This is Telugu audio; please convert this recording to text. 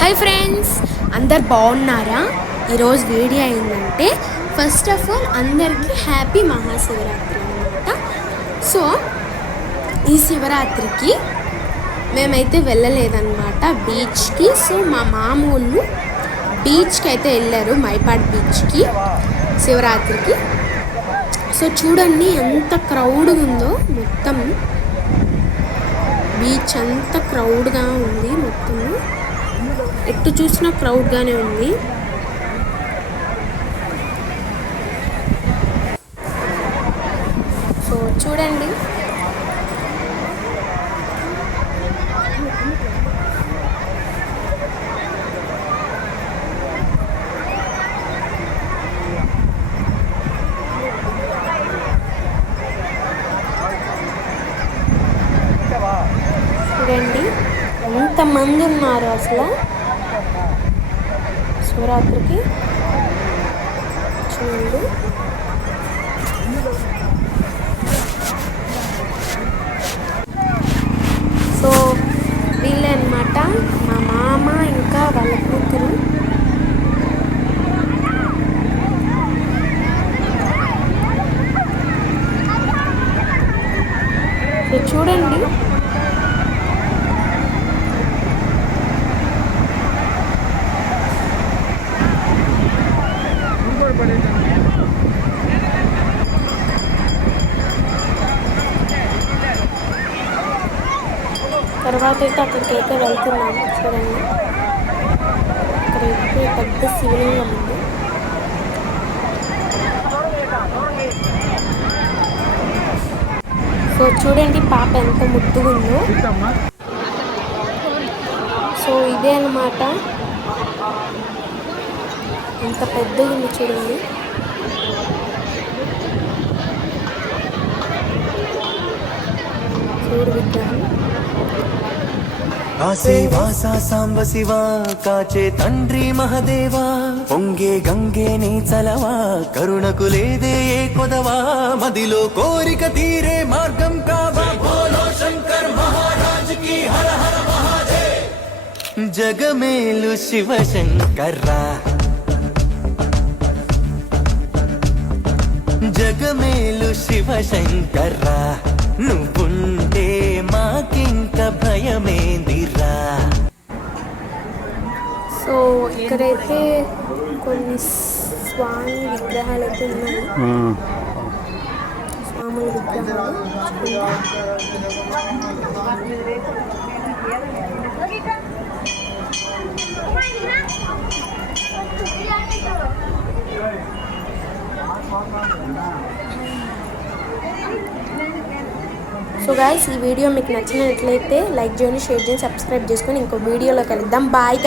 హాయ్ ఫ్రెండ్స్ అందరు బాగున్నారా? ఈరోజు వీడియో ఏంటంటే ఫస్ట్ ఆఫ్ ఆల్ అందరికీ హ్యాపీ మహాశివరాత్రి అనమాట సో ఈ శివరాత్రికి మేమైతే వెళ్ళలేదన్నమాట బీచ్కి. సో మా మామూళ్ళు బీచ్కి అయితే వెళ్ళారు మైపాడ్ బీచ్కి శివరాత్రికి. సో చూడండి ఎంత క్రౌడ్ ఉందో మొత్తం బీచ్ అంత క్రౌడ్గా ఉంది మొత్తం ఎటు చూసినా క్రౌడ్గానే ఉంది. సో చూడండి. చూడండి. ఎంతమంది ఉన్నారు అసలు? శివరాత్రికి చూడండి సో వీళ్ళే అనమాట మా మామ ఇంకా వాళ్ళ కూతురు. చూడండి. తర్వాత అయితే అక్కడికి అయితే వెళ్తున్నాము చూడండి. అక్కడైతే పెద్ద శివలింగం ఉంది. సో చూడండి పాప ఎంత ముద్దుగా ఉందో సో ఇదే అన్నమాట. ఎంత పెద్దగా ఉంది చూడండి. చూడు విగ్రహం. వాస సాంబ శివ కాచే తండ్రి మహదేవా పొంగే గంగే నీ చలవా కరుణకు లేదే ఏ కొదవా మదిలో కోరిక తీరే మార్గం కావా. బోలో శంకర్ మహారాజ్కి హర హర మహాదేవ్ జగమేలు శివ శంకర్రా జగమేలు శివ శంకర్రా నువ్వుంటే భయమేందిరా సో ఇక్కడైతే కొన్ని స్వామి విగ్రహాలు అయితే ఉన్నాయి స్వాముల విగ్రహాలు సో గాయస్ ఈ వీడియో మీకు నచ్చినట్లయితే లైక్ చేయండి షేర్ చేయండి సబ్స్క్రైబ్ చేసుకొని ఇంకో వీడియోలో కలుద్దాం. బాయ్